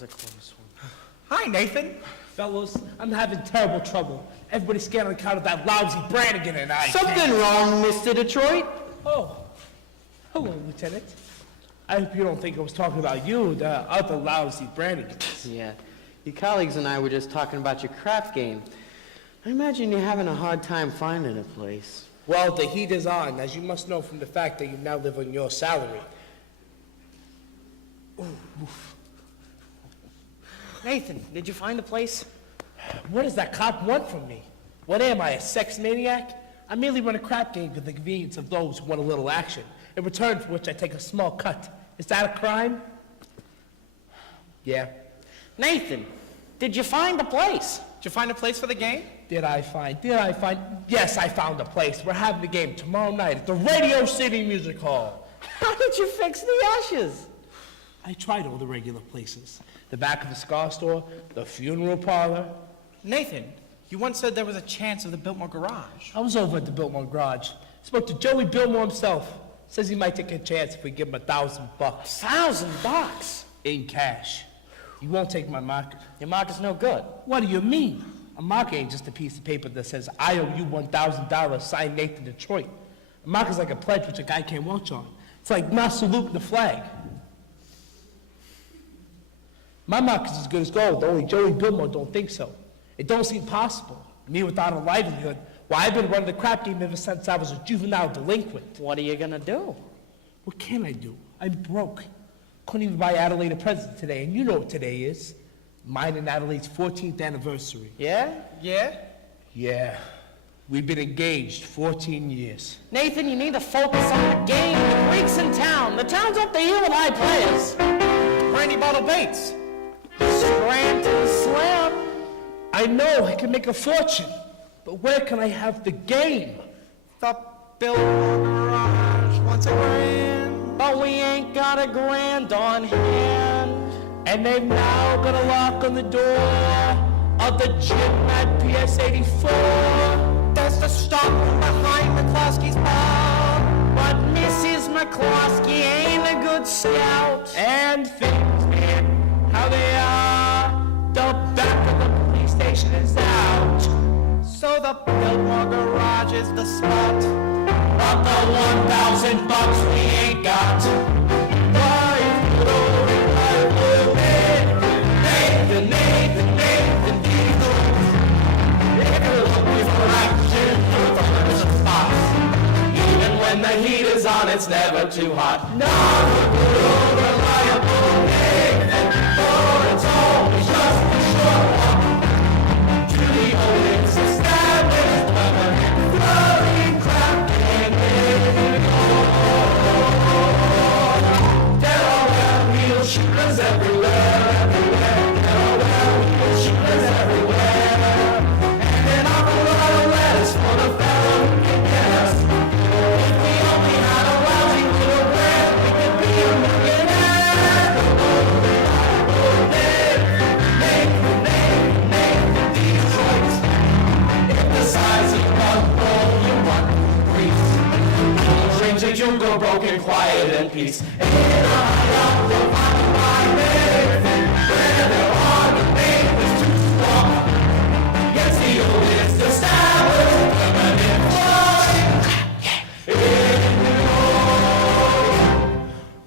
was a close one. Hi, Nathan. Fellas, I'm having terrible trouble. Everybody's scared on account of that lousy Brannigan and I. Something wrong, Mr. Detroit? Oh, hello, Lieutenant. I hope you don't think I was talking about you, the other lousy Brannigans. Yeah, your colleagues and I were just talking about your crap game. I imagine you're having a hard time finding a place. Well, the heat is on, as you must know from the fact that you now live on your salary. Nathan, did you find the place? What does that cop want from me? What am I, a sex maniac? I merely run a crap game for the convenience of those who want a little action, in return for which I take a small cut. Is that a crime? Yeah. Nathan, did you find the place? Did you find a place for the game? Did I find? Yes, I found a place. We're having the game tomorrow night at the Radio City Music Hall. How did you fix the ashes? I tried all the regular places. The back of the cigar store, the funeral parlor. Nathan, you once said there was a chance of the Biltmore garage. I was over at the Biltmore garage. Spoke to Joey Biltmore himself. Says he might take a chance if we give him $1,000. $1,000? In cash. He won't take my marker. Your marker's no good. What do you mean? A marker ain't just a piece of paper that says, I owe you $1,000, signed Nathan Detroit. A marker's like a pledge which a guy can't watch on. It's like not saluting the flag. My marker's as good as gold, only Joey Biltmore don't think so. It don't seem possible. Me without a livelihood. Why, I've been running the crap game ever since I was a juvenile delinquent. What are you gonna do? What can I do? I'm broke. Couldn't even buy Adelaide a present today, and you know what today is. Mine and Adelaide's 14th anniversary. Yeah? Yeah? Yeah. We've been engaged 14 years. Nathan, you need to focus on the game. The Greek's in town. The town's up to you and I players. Brandy Bottle Bates. Scranton Slam. I know I can make a fortune, but where can I have the game? The Biltmore garage wants a grand, but we ain't got a grand on hand. And they've now got a lock on the door of the gym at PS 84. There's the stock room behind McCloskey's bar, but Mrs. McCloskey ain't a good scout. And things ain't how they are. The back of the police station is out. So the Biltmore garage is the spot, but the $1,000 we ain't got. Nathan, Diesel. If you're looking for action, look for the spots. Even when the heat is on, it's never too hot. Not a good old reliable Nathan, for it's always just a short walk to the oldest established permanent floating crap game. There are well-heeled shooters everywhere. You'll go broken, quiet, and peace. In a hideout, you'll find my Nathan, where there are the neighbors too strong. Yes, the oldest established permanent floating in New York.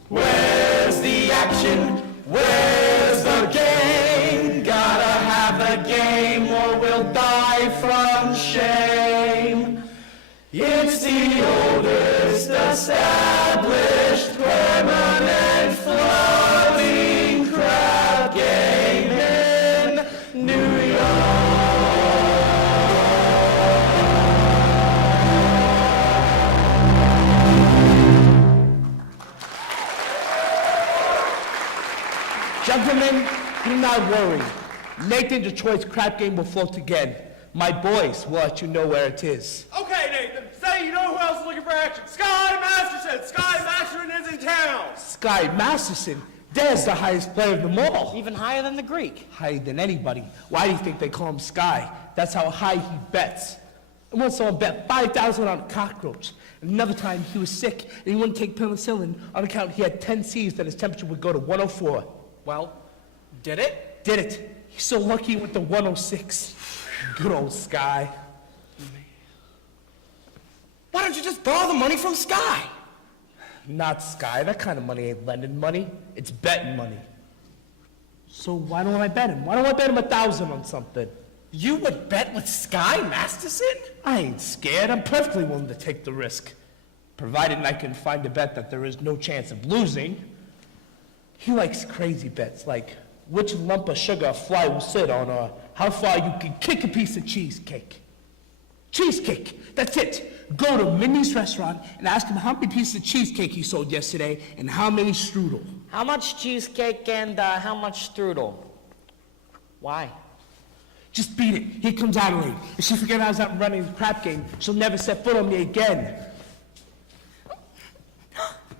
Where's the action? Where's the game? Gotta have the game, or we'll die from shame. It's the oldest established permanent floating crap game in New York. Gentlemen, do not worry. Nathan Detroit's crap game will float again. My boys will let you know where it is. Okay, Nathan. Say you know who else is looking for action. Sky Masterson. Sky Masterson is in town. Sky Masterson? There's the highest player of them all. Even higher than the Greek. Higher than anybody. Why do you think they call him Sky? That's how high he bets. And once someone bet $5,000 on a cockroach. Another time he was sick and he wouldn't take penicillin on account he had 10 C's that his temperature would go to 104. Well, Did it? Did it. He's so lucky with the 106. Good old Sky. Why don't you just borrow the money from Sky? Not Sky. That kind of money ain't lending money. It's betting money. So why don't I bet him? Why don't I bet him 1,000 on something? You would bet with Sky Masterson? I ain't scared. I'm perfectly willing to take the risk. Provided I can find a bet that there is no chance of losing. He likes crazy bets, like which lump of sugar a fly will sit on, or how far you can kick a piece of cheesecake. Cheesecake, that's it. Go to Minnie's restaurant and ask him how many pieces of cheesecake he sold yesterday and how many strudel. How much cheesecake and how much strudel? Why? Just beat it. Here comes Adelaide. If she forgets I was out running the crap game, she'll never set foot on me again.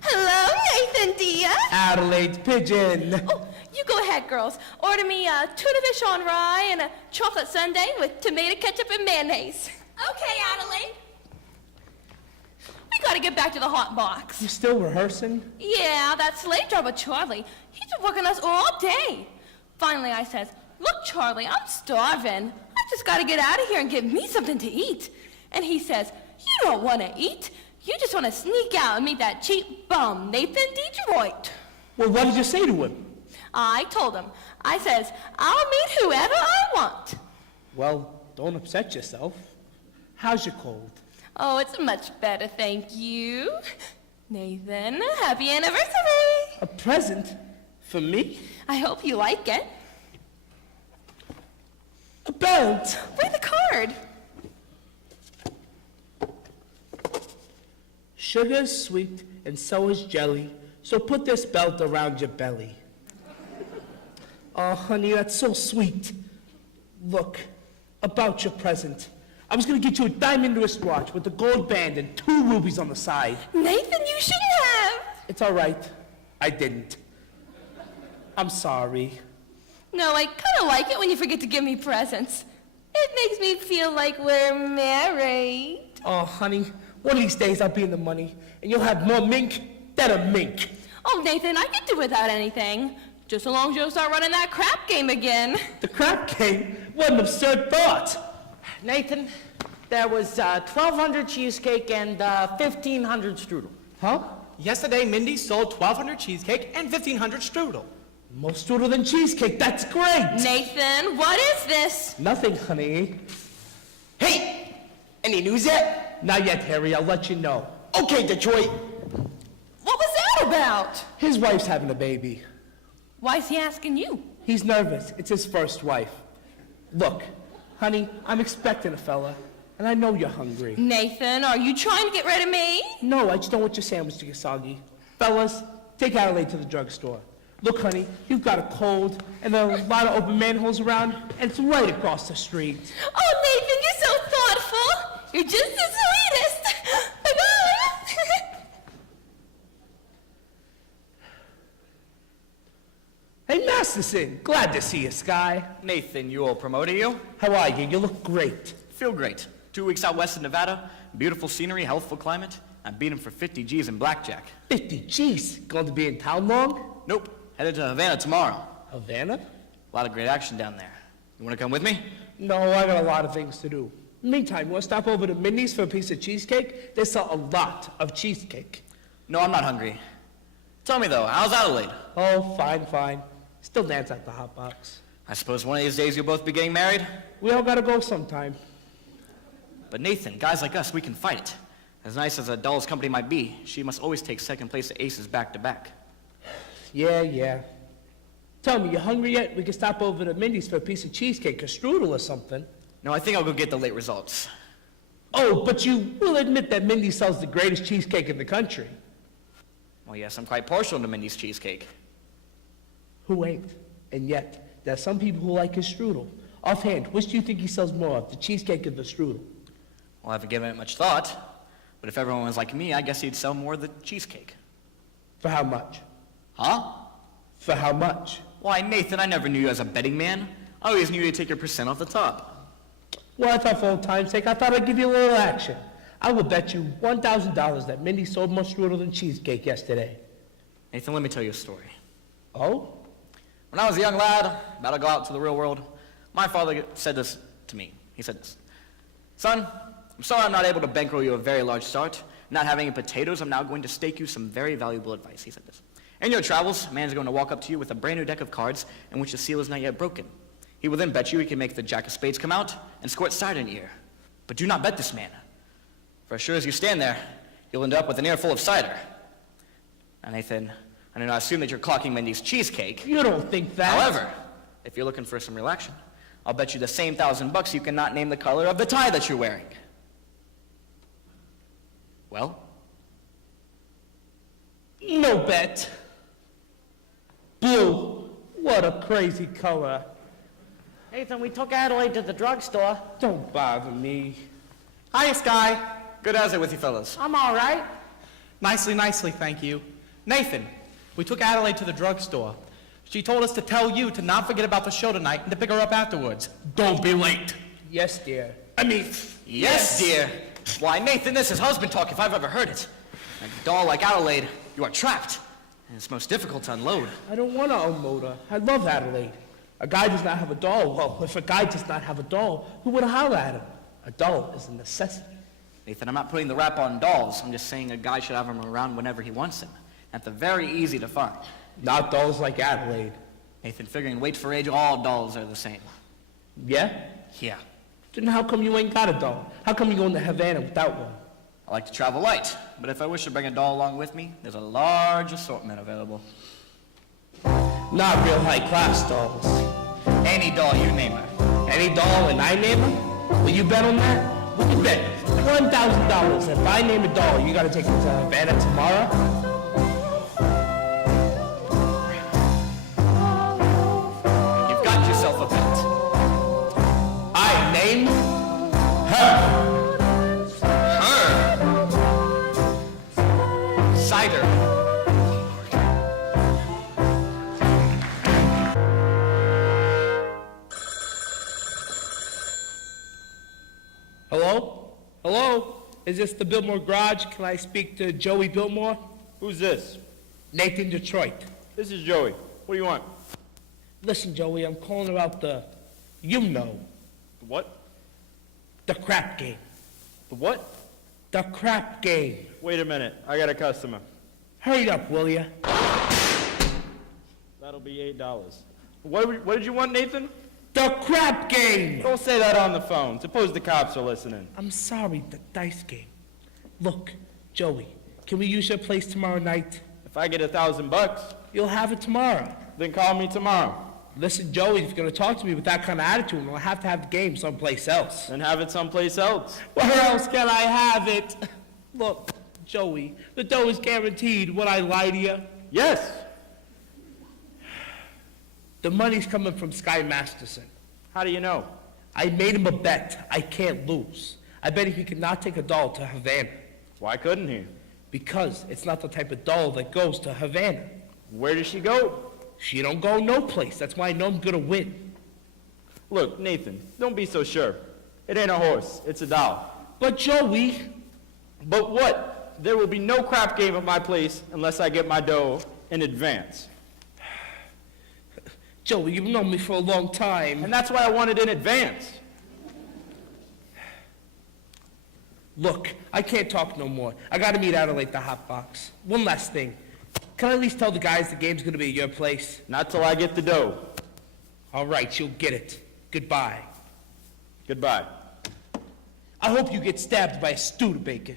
Hello, Nathan Diaz. Adelaide's pigeon. Oh, you go ahead, girls. Order me a tuna fish on rye and a chocolate sundae with tomato ketchup and mayonnaise. Okay, Adelaide. We gotta get back to the hot box. You still rehearsing? Yeah, that slave driver Charlie. He's been working us all day. Finally, I says, look, Charlie, I'm starving. I just gotta get out of here and get me something to eat. And he says, you don't want to eat. You just want to sneak out and meet that cheap bum, Nathan Detroit. Well, what did you say to him? I told him. I says, I'll meet whoever I want. Well, don't upset yourself. How's your cold? Oh, it's much better, thank you. Nathan, happy anniversary. A present? For me? I hope you like it. A belt? Where's the card? Sugar's sweet and so is jelly, so put this belt around your belly. Oh, honey, that's so sweet. Look, about your present. I was gonna get you a diamond wristwatch with a gold band and 2 rubies on the side. Nathan, you shouldn't have. It's all right. I didn't. I'm sorry. No, I kind of like it when you forget to give me presents. It makes me feel like we're married. Oh, honey, one of these days I'll be in the money, and you'll have more mink than a mink. Oh, Nathan, I can do without anything. Just so long as you don't start running that crap game again. The crap game? What an absurd thought. Nathan, there was 1,200 cheesecake and 1,500 strudel. Huh? Yesterday, Mindy sold 1,200 cheesecake and 1,500 strudel. More strudel than cheesecake, that's great! Nathan, what is this? Nothing, honey. Hey, any news yet? Not yet, Harry, I'll let you know. Okay, Detroit. What was that about? His wife's having a baby. Why is he asking you? He's nervous, it's his first wife. Look, honey, I'm expecting a fella, and I know you're hungry. Nathan, are you trying to get rid of me? No, I just don't want your sandwich to get soggy. Fellas, take Adelaide to the drugstore. Look, honey, you've got a cold, and there are a lot of open manholes around, and it's right across the street. Oh, Nathan, you're so thoughtful. You're just the sweetest. Bye-bye. Hey, Masterson, glad to see you, Sky. Nathan, you all promoted you? How are you? You look great. Feel great. 2 weeks out west in Nevada, beautiful scenery, healthful climate. I beat him for 50 G's in blackjack. 50 G's. Going to be in town long? Nope, headed to Havana tomorrow. Havana? A lot of great action down there. You want to come with me? No, I got a lot of things to do. Meantime, you want to stop over to Minnie's for a piece of cheesecake? They sell a lot of cheesecake. No, I'm not hungry. Tell me though, how's Adelaide? Oh, fine, fine. Still dance at the hot box. I suppose one of these days you'll both be getting married? We all gotta go sometime. But Nathan, guys like us, we can fight it. As nice as a doll's company might be, she must always take second place at aces back to back. Yeah. Tell me, you hungry yet? We can stop over to Minnie's for a piece of cheesecake or strudel or something. No, I think I'll go get the late results. Oh, but you will admit that Mindy sells the greatest cheesecake in the country. Well, yes, I'm quite partial to Mindy's cheesecake. Who ain't? And yet, there are some people who like his strudel. Offhand, which do you think he sells more of, the cheesecake or the strudel? Well, I haven't given it much thought. But if everyone was like me, I guess he'd sell more of the cheesecake. For how much? Huh? For how much? Why, Nathan, I never knew you as a betting man. I always knew you'd take your percent off the top. Well, I thought for old time's sake, I thought I'd give you a little action. I will bet you $1,000 that Mindy sold more strudel than cheesecake yesterday. Nathan, let me tell you a story. Oh? When I was a young lad, about to go out to the real world, my father said this to me. He said this: "Son, I'm sorry I'm not able to bankroll you a very large start. Not having any potatoes, I'm now going to stake you some very valuable advice." He said this: "In your travels, a man is going to walk up to you with a brand new deck of cards in which the seal is not yet broken. He will then bet you he can make the jack of spades come out and squirt cider in your ear. But do not bet this man, for as sure as you stand there, you'll end up with an ear full of cider." Now, Nathan, I do not assume that you're clocking Mindy's cheesecake. You don't think that? However, if you're looking for some real action, I'll bet you the same $1,000 you cannot name the color of the tie that you're wearing. Well? No bet. Blue. What a crazy color. Nathan, we took Adelaide to the drugstore. Don't bother me. Hiya, Sky. Good as it with you fellas. I'm all right. Nicely, thank you. Nathan, we took Adelaide to the drugstore. She told us to tell you to not forget about the show tonight and to pick her up afterwards. Don't be late. Yes, dear. Yes, dear. Why, Nathan, this is husband talk if I've ever heard it. A doll like Adelaide, you are trapped, and it's most difficult to unload. I don't want to unload her. I love Adelaide. A guy does not have a doll. Well, if a guy does not have a doll, who would holler at him? A doll is a necessity. Nathan, I'm not putting the rap on dolls. I'm just saying a guy should have them around whenever he wants them. And they're very easy to find. Not dolls like Adelaide. Nathan, figuring weight for age, all dolls are the same. Yeah? Yeah. Then how come you ain't got a doll? How come you going to Havana without one? I like to travel light, but if I wish to bring a doll along with me, there's a large assortment available. Not real high-class dolls. Any doll, you name her. Any doll and I name her? Will you bet on that? We can bet $1,000. If I name a doll, you gotta take it to Havana tomorrow? You've got yourself a bet. I name her. Cider. Hello? Hello? Is this the Biltmore Garage? Can I speak to Joey Biltmore? Who's this? Nathan Detroit. This is Joey. What do you want? Listen, Joey, I'm calling about the, you know, What? the crap game. The what? The crap game. Wait a minute. I got a customer. Hurry up, will ya? That'll be $8. What did you want, Nathan? The crap game! Don't say that on the phone. Suppose the cops are listening. I'm sorry, the dice game. Look, Joey, can we use your place tomorrow night? If I get $1,000, You'll have it tomorrow. then call me tomorrow. Listen, Joey, if you're gonna talk to me with that kind of attitude, I'll have to have the game someplace else. Then have it someplace else. Where else can I have it? Look, Joey, the dough is guaranteed. Would I lie to you? Yes. The money's coming from Sky Masterson. How do you know? I made him a bet. I can't lose. I bet he cannot take a doll to Havana. Why couldn't he? Because it's not the type of doll that goes to Havana. Where does she go? She don't go no place. That's why I know I'm gonna win. Look, Nathan, don't be so sure. It ain't a horse. It's a doll. But Joey, But what? There will be no crap game at my place unless I get my dough in advance. Joey, you've known me for a long time. And that's why I want it in advance. Look, I can't talk no more. I gotta meet Adelaide the hot box. One last thing. Can I at least tell the guys the game's gonna be at your place? Not till I get the dough. All right, you'll get it. Goodbye. Goodbye. I hope you get stabbed by a Studebaker.